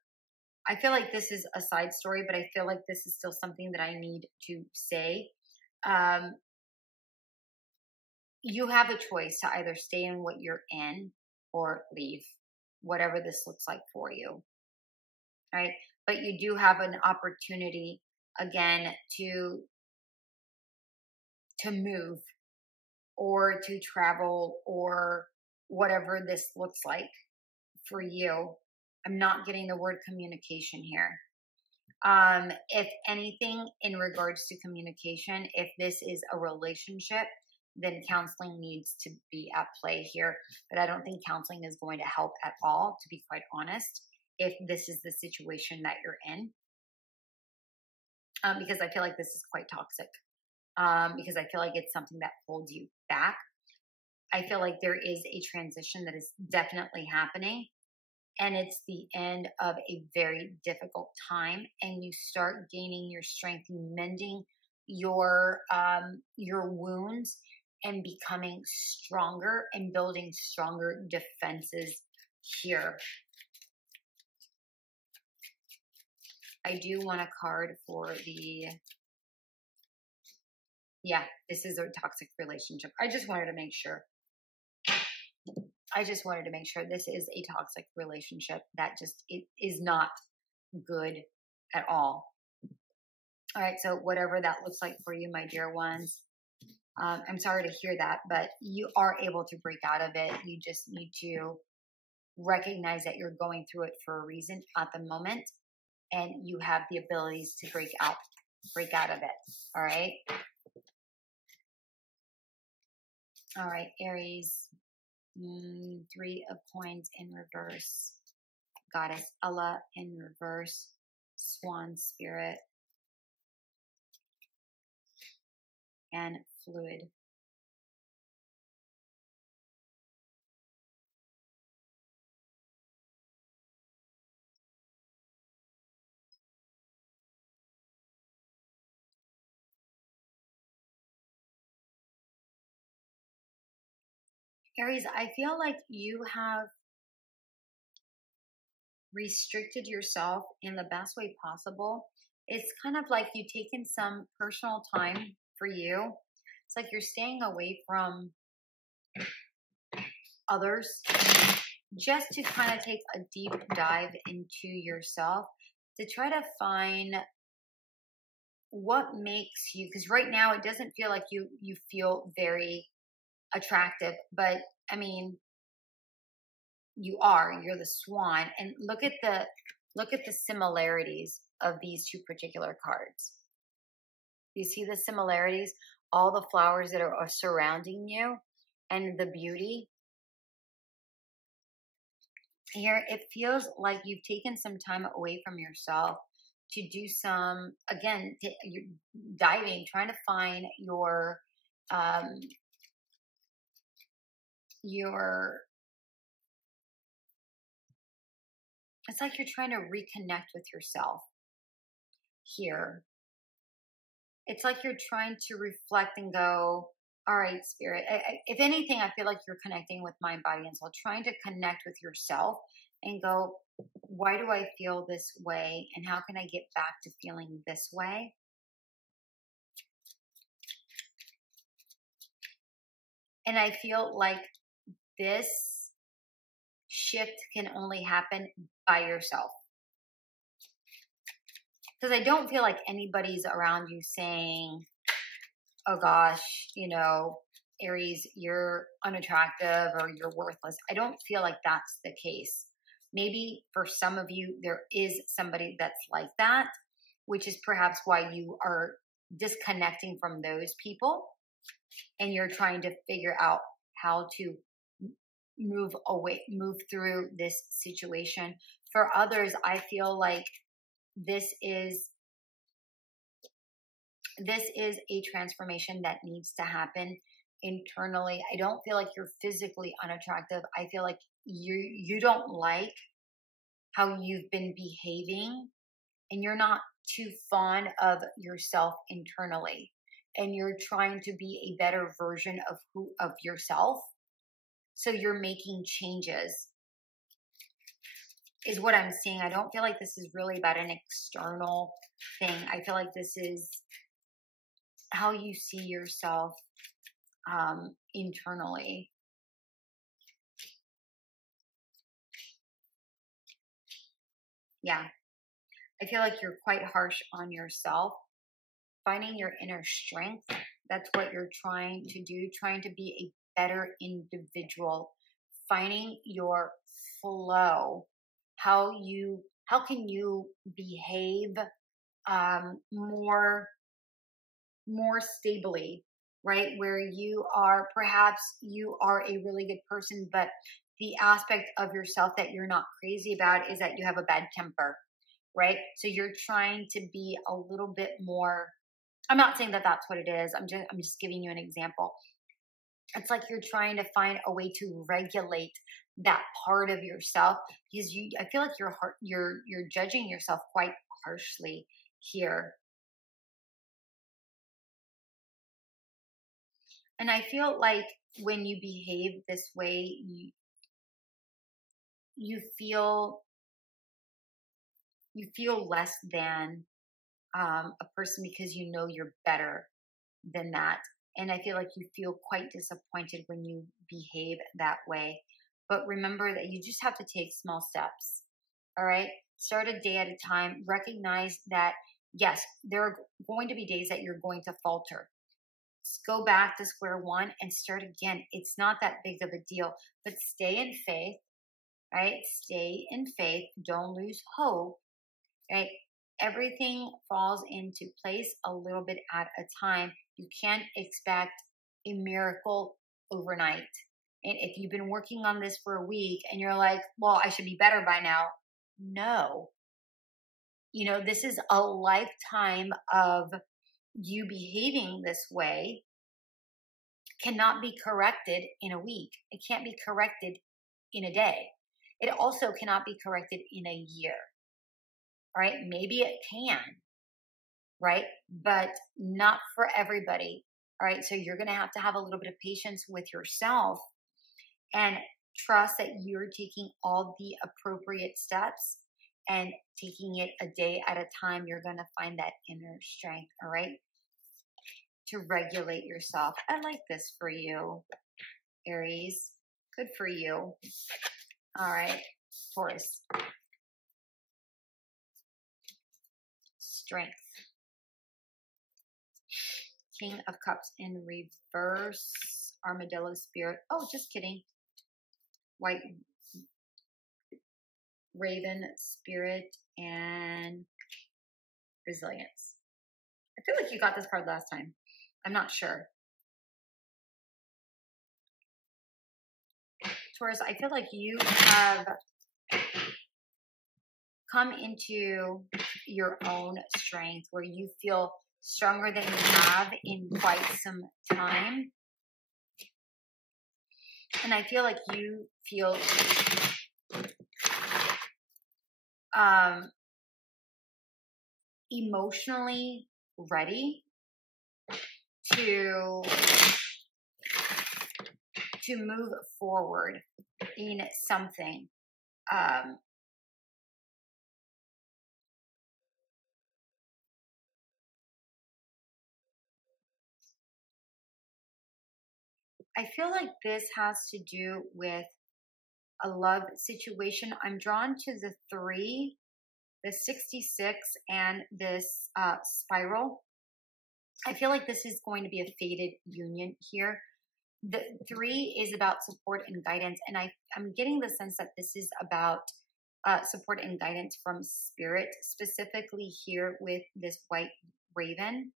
I feel like this is a side story, but I feel like this is still something that I need to say. You have a choice to either stay in what you're in or leave, whatever this looks like for you, right? But you do have an opportunity, again, to move or to travel or whatever this looks like for you. I'm not getting the word communication here. If anything in regards to communication, if this is a relationship, then counseling needs to be at play here. But I don't think counseling is going to help at all, to be quite honest, if this is the situation that you're in. Because I feel like this is quite toxic. Because I feel like it's something that holds you back. I feel like there is a transition that is definitely happening. And it's the end of a very difficult time, and you start gaining your strength, mending your wounds, and becoming stronger and building stronger defenses here. I do want a card for the, yeah, this is a toxic relationship. I just wanted to make sure. This is a toxic relationship that just, it is not good at all. All right, so whatever that looks like for you, my dear ones, I'm sorry to hear that, but you are able to break out of it. You just need to recognize that you're going through it for a reason at the moment, and you have the abilities to break out of it. All right. All right, Aries. 3 of Coins in reverse. Goddess Ella in reverse. Swan Spirit. And Fluid. Aries, I feel like you have restricted yourself in the best way possible. It's kind of like you've taken some personal time for you. It's like you're staying away from others just to kind of take a deep dive into yourself to try to find what makes you, because right now it doesn't feel like you feel very attractive, but I mean, you're the swan, and look at the similarities of these two particular cards. You see the similarities, all the flowers that are surrounding you, and the beauty. Here, it feels like you've taken some time away from yourself to do some, again, you're diving, trying to find your, it's like you're trying to reconnect with yourself here. It's like you're trying to reflect and go, all right, spirit. If anything, I feel like you're connecting with mind, body, and soul, trying to connect with yourself and go, why do I feel this way? And how can I get back to feeling this way? And I feel like this shift can only happen by yourself. Because I don't feel like anybody's around you saying, oh gosh, you know, Aries, you're unattractive or you're worthless. I don't feel like that's the case. Maybe for some of you, there is somebody that's like that, which is perhaps why you are disconnecting from those people and you're trying to figure out how to move through this situation. For others, I feel like this is a transformation that needs to happen internally. I don't feel like you're physically unattractive. I feel like you don't like how you've been behaving and you're not too fond of yourself internally, and you're trying to be a better version of yourself. So you're making changes is what I'm seeing. I don't feel like this is really about an external thing. I feel like this is how you see yourself internally. Yeah. I feel like you're quite harsh on yourself. Finding your inner strength. That's what you're trying to do. Trying to be a better individual. Finding your flow. How can you behave more stably, right? Where perhaps you are a really good person, but the aspect of yourself that you're not crazy about is that you have a bad temper, right? So you're trying to be a little bit more, I'm not saying that that's what it is. I'm just giving you an example. It's like you're trying to find a way to regulate that part of yourself, because I feel like you're judging yourself quite harshly here. And I feel like when you behave this way, you feel less than a person, because you know you're better than that. And I feel like you feel quite disappointed when you behave that way. But remember that you just have to take small steps. All right. Start a day at a time. Recognize that, yes, there are going to be days that you're going to falter. Go back to square one and start again. It's not that big of a deal, but stay in faith, right? Stay in faith. Don't lose hope, right? Everything falls into place a little bit at a time. You can't expect a miracle overnight. And if you've been working on this for a week and you're like, well, I should be better by now. No. You know, this is a lifetime of you behaving this way. Cannot be corrected in a week. It can't be corrected in a day. It also cannot be corrected in a year. All right? Maybe it can, right? But not for everybody. All right? So you're going to have a little bit of patience with yourself and trust that you're taking all the appropriate steps and taking it a day at a time. You're going to find that inner strength, all right, to regulate yourself. I like this for you, Aries. Good for you. All right, Taurus. Strength. King of Cups in reverse. Armadillo spirit. Oh, just kidding. White Raven spirit and resilience. I feel like you got this card last time. I'm not sure. Taurus, I feel like you have come into your own strength, where you feel stronger than you have in quite some time. And I feel like you feel emotionally ready to move forward in something. I feel like this has to do with a love situation. I'm drawn to the 3, the 66, and this spiral. I feel like this is going to be a fated union here. The 3 is about support and guidance, and I'm getting the sense that this is about support and guidance from spirit, specifically here with this white raven,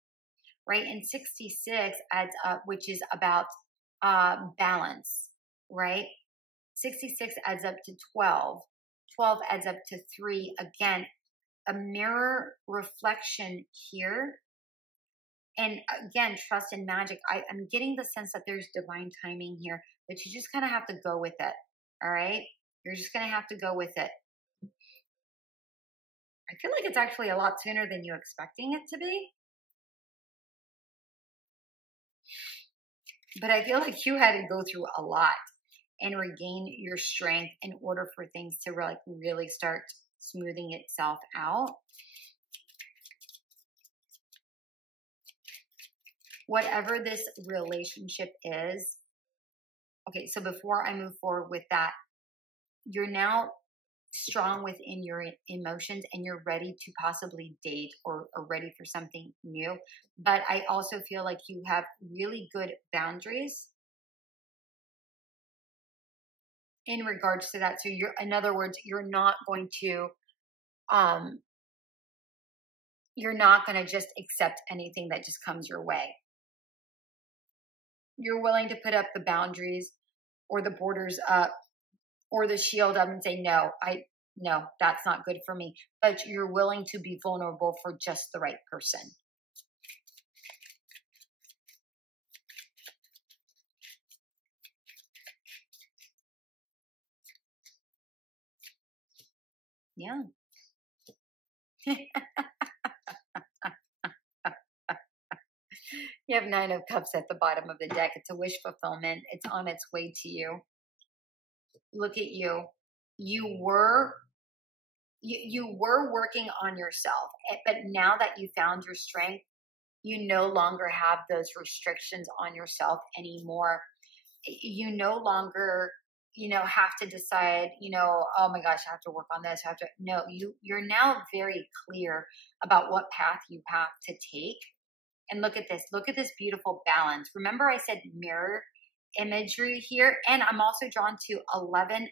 right? And 66 adds up, which is about balance, right? 66 adds up to 12. 12 adds up to 3. Again, a mirror reflection here. And again, trust in magic. I'm getting the sense that there's divine timing here, but you just kind of have to go with it. All right? You're just going to have to go with it. I feel like it's actually a lot sooner than you're expecting it to be. But I feel like you had to go through a lot and regain your strength in order for things to really start smoothing itself out. Whatever this relationship is. Okay, so before I move forward with that, you're now strong within your emotions and you're ready to possibly date or ready for something new. But I also feel like you have really good boundaries in regards to that. So in other words, you're not going to just accept anything that just comes your way. You're willing to put up the boundaries or the borders up or the shield up and say, no, that's not good for me. But you're willing to be vulnerable for just the right person. Yeah. You have 9 of Cups at the bottom of the deck. It's a wish fulfillment. It's on its way to you. Look at you. You were working on yourself, but now that you found your strength, you no longer have those restrictions on yourself anymore. You no longer, have to decide, oh my gosh, I have to work on this. No, you're now very clear about what path you have to take. And look at this beautiful balance. Remember I said mirror imagery here, and I'm also drawn to 11.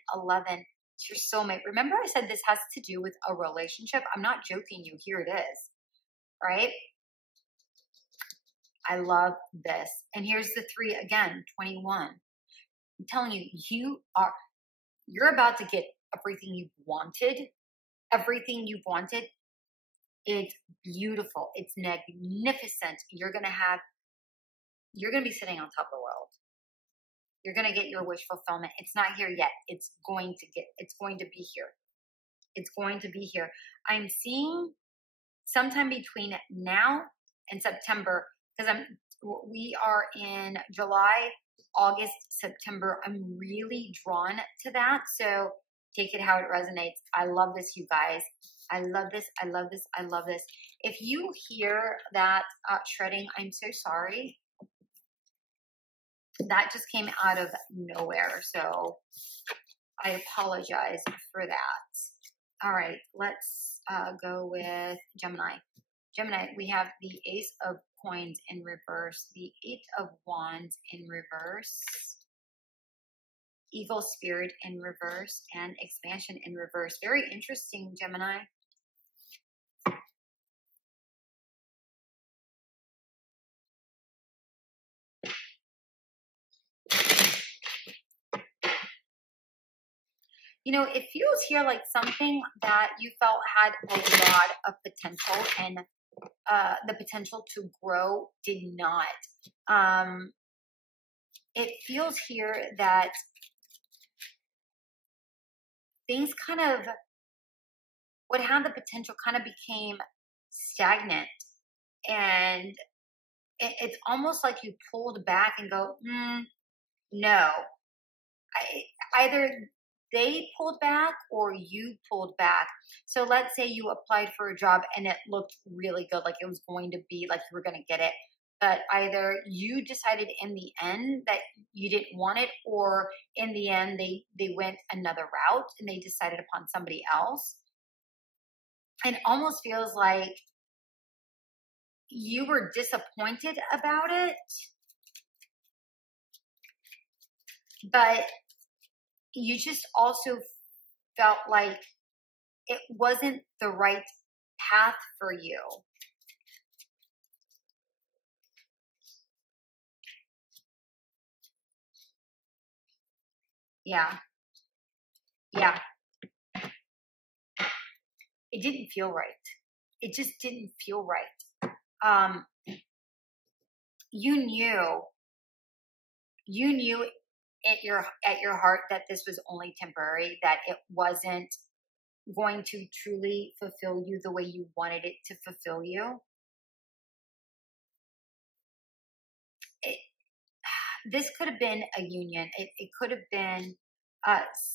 It's your soulmate. Remember I said this has to do with a relationship. I'm not joking you. Here it is, right? I love this. And here's the 3 again, 21. I'm telling you, you're about to get everything you've wanted. Everything you've wanted. It's beautiful. It's magnificent. You're going to be sitting on top of the world. You're going to get your wish fulfillment. It's not here yet. It's going to be here. It's going to be here. I'm seeing sometime between now and September, because we are in July, August, September. I'm really drawn to that. So take it how it resonates. I love this, you guys. I love this. I love this. I love this. If you hear that shredding, I'm so sorry. That just came out of nowhere. So I apologize for that. All right, let's go with Gemini. Gemini, we have the Ace of Coins in reverse, the 8 of Wands in reverse, Evil Spirit in reverse, and Expansion in reverse. Very interesting, Gemini. You know, it feels here like something that you felt had a lot of potential and the potential to grow did not. It feels here that things kind of, what had the potential kind of became stagnant. And it's almost like you pulled back and go, no. Either they pulled back or you pulled back. So let's say you applied for a job and it looked really good, like it was going to be like you were going to get it. But either you decided in the end that you didn't want it, or in the end they went another route and they decided upon somebody else. And it almost feels like you were disappointed about it, but you just also felt like it wasn't the right path for you. Yeah. Yeah. It didn't feel right. It just didn't feel right. You knew at your heart that this was only temporary, that it wasn't going to truly fulfill you the way you wanted it to fulfill you. This could have been a union. It could have been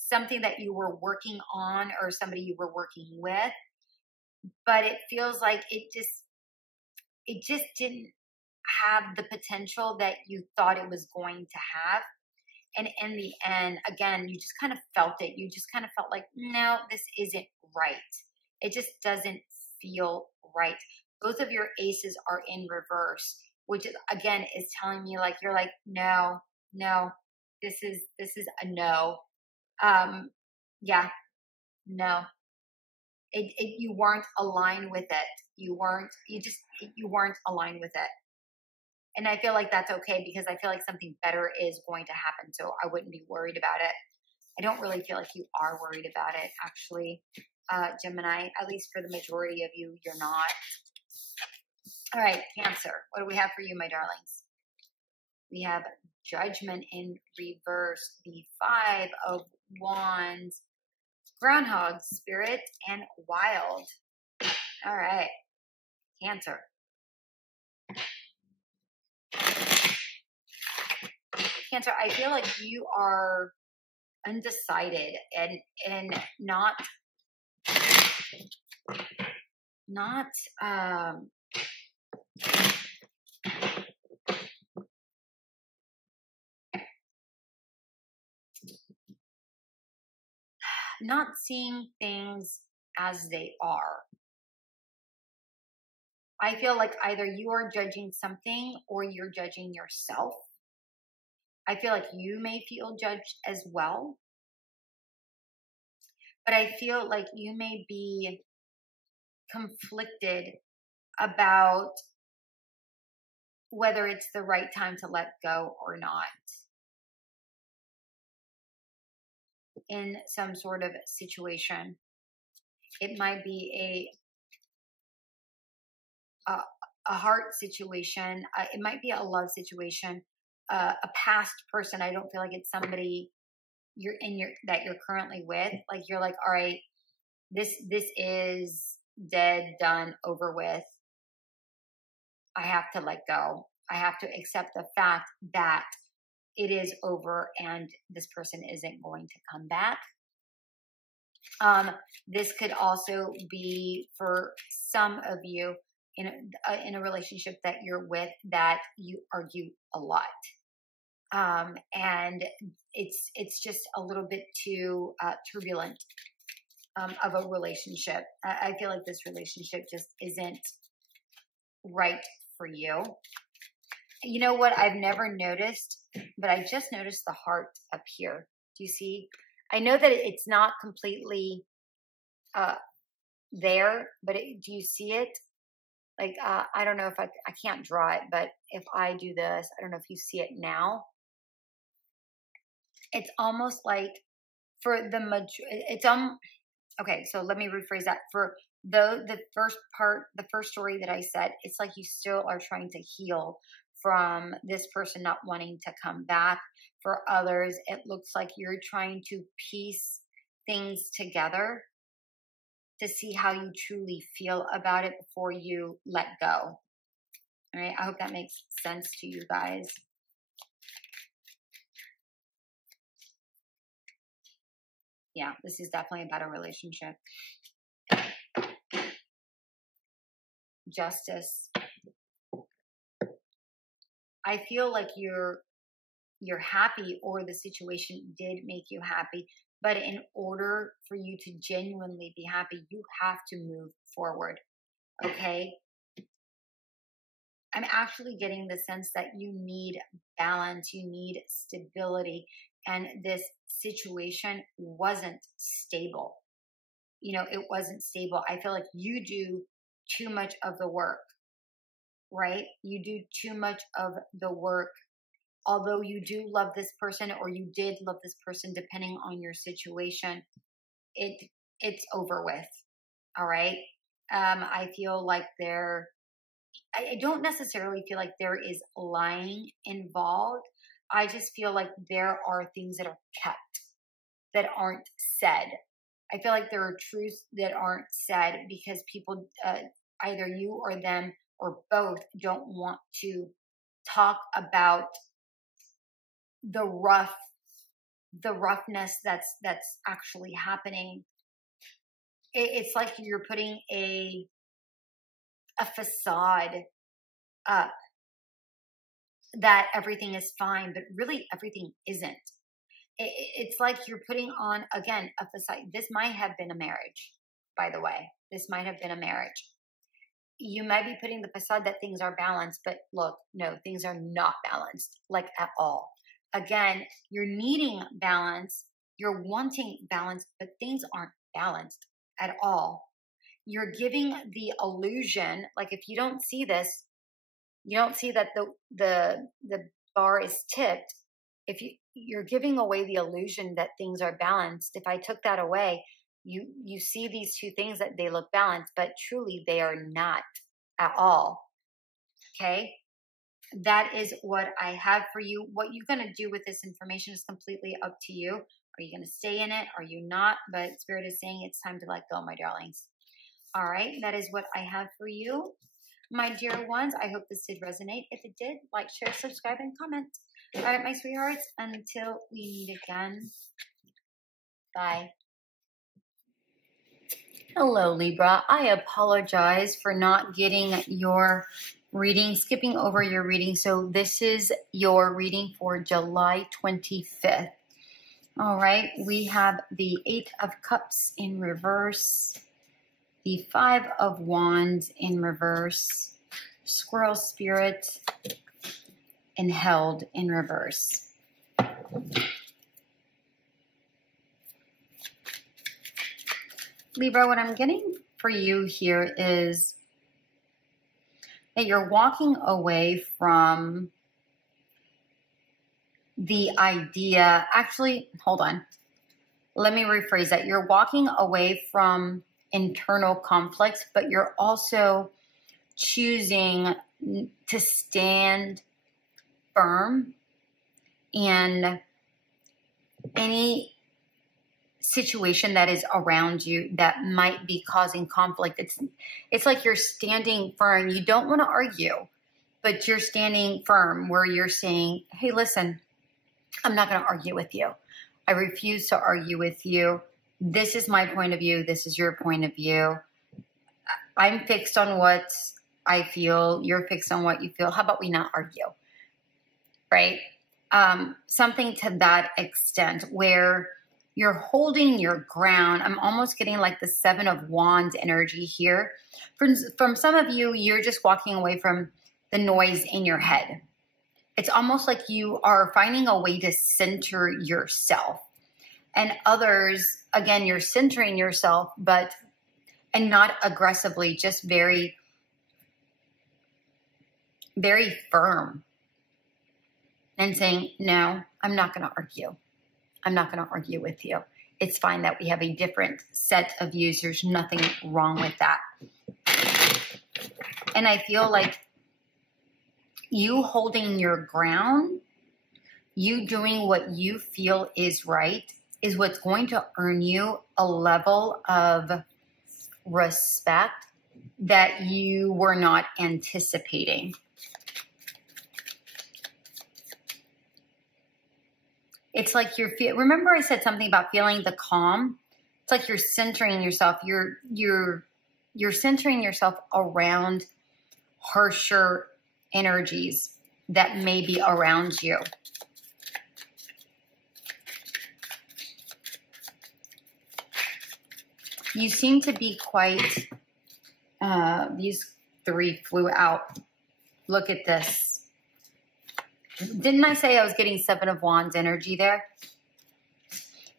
something that you were working on or somebody you were working with, but it feels like it just didn't have the potential that you thought it was going to have. And in the end, again, you just kind of felt it. You just kind of felt like, no, this isn't right. It just doesn't feel right. Both of your aces are in reverse, which again is telling me like, you're like, no, this is a no. Yeah, no. You weren't aligned with it. You weren't aligned with it. And I feel like that's okay, because I feel like something better is going to happen. So I wouldn't be worried about it. I don't really feel like you are worried about it, actually, Gemini. At least for the majority of you, you're not. All right, Cancer. What do we have for you, my darlings? We have Judgment in reverse, the 5 of Wands, Groundhog Spirit, and Wild. All right, Cancer. Cancer, I feel like you are undecided and not not seeing things as they are. I feel like either you are judging something or you're judging yourself. I feel like you may feel judged as well. But I feel like you may be conflicted about whether it's the right time to let go or not in some sort of situation. It might be a heart situation. It might be a love situation, a past person. I don't feel like it's somebody that you're currently with. Like you're like, all right, this is dead, done, over with. I have to let go. I have to accept the fact that it is over and this person isn't going to come back. This could also be for some of you in a relationship that you're with that you argue a lot. And it's just a little bit too turbulent of a relationship. I feel like this relationship just isn't right for you. You know what I've never noticed, but I just noticed the heart up here. Do you see? I know that it's not completely there, but do you see it? Like, I don't know if I can't draw it, but if I do this, I don't know if you see it now. It's almost like for the it's okay, so let me rephrase that. For the first part, the first story that I said, it's like you still are trying to heal from this person not wanting to come back. For others, it looks like you're trying to piece things together to see how you truly feel about it before you let go. All right, I hope that makes sense to you guys. Yeah, this is definitely a better relationship. Justice. I feel like you're happy, or the situation did make you happy, but in order for you to genuinely be happy, you have to move forward. Okay? I'm actually getting the sense that you need balance, you need stability, and this situation wasn't stable. You know, it wasn't stable. I feel like you do too much of the work, right? You do too much of the work. Although you do love this person, or you did love this person, depending on your situation, it's over with. All right. I feel like I don't necessarily feel like there is lying involved. I just feel like there are things that are kept that aren't said. I feel like there are truths that aren't said because people, either you or them or both, don't want to talk about the roughness that's actually happening. It's like you're putting a facade up that everything is fine, but really everything isn't. It's like you're putting on, again, a facade. This might have been a marriage, by the way. This might have been a marriage. You might be putting the facade that things are balanced, but look, no, things are not balanced, like at all. Again, you're needing balance, you're wanting balance, but things aren't balanced at all. You're giving the illusion, like if you don't see this, you don't see that the bar is tipped. If you're giving away the illusion that things are balanced. If I took that away, you see these two things that they look balanced, but truly they are not at all. Okay? That is what I have for you. What you're going to do with this information is completely up to you. Are you going to stay in it? Are you not? But Spirit is saying it's time to let go, my darlings. All right. That is what I have for you. My dear ones, I hope this did resonate. If it did, like, share, subscribe, and comment. All right, my sweethearts, until we meet again. Bye. Hello, Libra. I apologize for not getting your reading, skipping over your reading. So this is your reading for July 25th. All right, we have the 8 of Cups in reverse, the 5 of Wands in reverse, Squirrel Spirit, and Held in reverse. Libra, what I'm getting for you here is that you're walking away from the idea. Actually, hold on. Let me rephrase that. You're walking away from internal conflicts, but you're also choosing to stand firm in any situation that is around you that might be causing conflict. It's like you're standing firm. You don't want to argue, but you're standing firm where you're saying, hey, listen, I'm not going to argue with you. I refuse to argue with you. This is my point of view. This is your point of view. I'm fixed on what I feel. You're fixed on what you feel. How about we not argue? Right? Something to that extent where you're holding your ground. I'm almost getting like the 7 of Wands energy here. From some of you, you're just walking away from the noise in your head. It's almost like you are finding a way to center yourself. And others, again, you're centering yourself, and not aggressively, just very, very firm. And saying, no, I'm not going to argue. I'm not going to argue with you. it's fine that we have a different set of views. There's nothing wrong with that. And I feel like you holding your ground, you doing what you feel is right, is what's going to earn you a level of respect that you were not anticipating. It's like remember I said something about feeling the calm? It's like you're centering yourself. You're centering yourself around harsher energies that may be around you. You seem to be quite, these three flew out. Look at this. Didn't I say I was getting Seven of Wands energy there?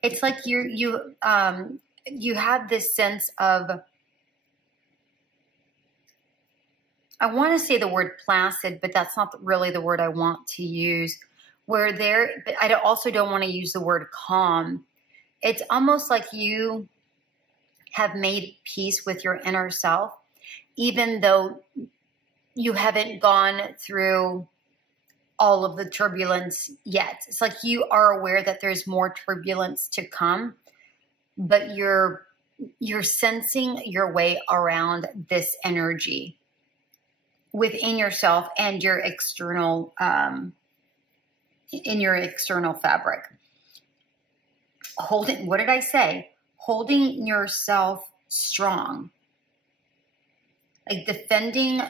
It's like you have this sense of, I want to say the word placid, but that's not really the word I want to use. But I also don't want to use the word calm. It's almost like you have made peace with your inner self, even though you haven't gone through all of the turbulence yet. It's like you are aware that there's more turbulence to come, but you're sensing your way around this energy within yourself and your external, in your external fabric. What did I say? Holding yourself strong, like defending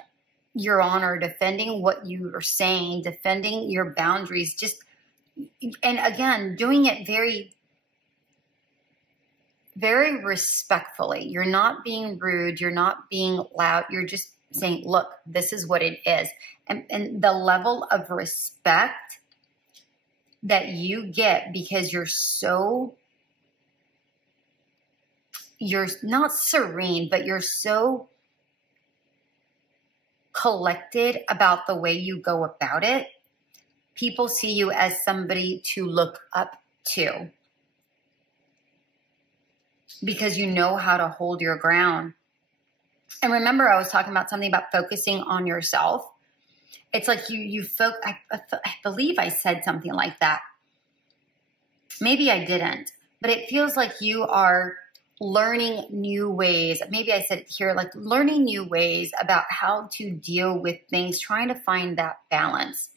your honor, defending what you are saying, defending your boundaries, and again, doing it very, very respectfully. You're not being rude. You're not being loud. You're just saying, look, this is what it is. And the level of respect that you get because you're not serene, but you're so collected about the way you go about it. People see you as somebody to look up to because you know how to hold your ground. And remember, I was talking about something about focusing on yourself. It's like I believe I said something like that. Maybe I didn't, but it feels like you are learning new ways. Maybe I said it here, like learning new ways about how to deal with things, trying to find that balance.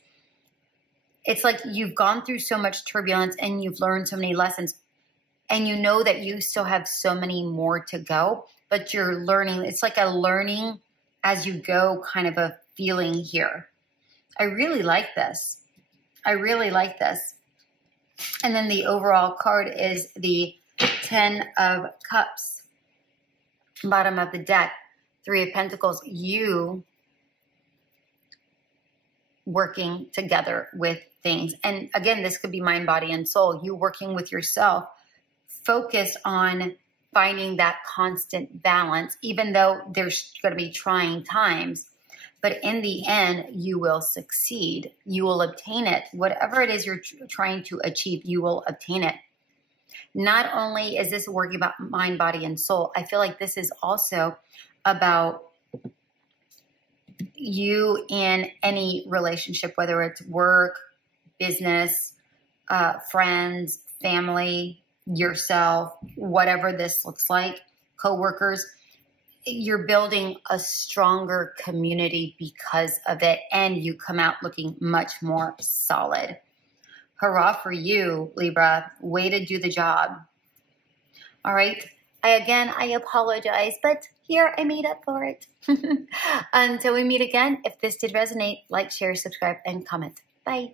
It's like you've gone through so much turbulence and you've learned so many lessons, and you know that you still have so many more to go, but you're learning. It's like a learning as you go kind of a feeling here. I really like this. I really like this. And then the overall card is the 10 of Cups, bottom of the deck, 3 of Pentacles, you working together with things. And again, this could be mind, body, and soul. You working with yourself, focus on finding that constant balance, even though there's going to be trying times. But in the end, you will succeed. You will obtain it. Whatever it is you're trying to achieve, you will obtain it. Not only is this working about mind, body, and soul, I feel like this is also about you in any relationship, whether it's work, business, friends, family, yourself, whatever this looks like, coworkers. You're building a stronger community because of it, and you come out looking much more solid. Hurrah for you, Libra. Way to do the job. All right. I apologize, but here I made up for it. Until we meet again, if this did resonate, like, share, subscribe, and comment. Bye.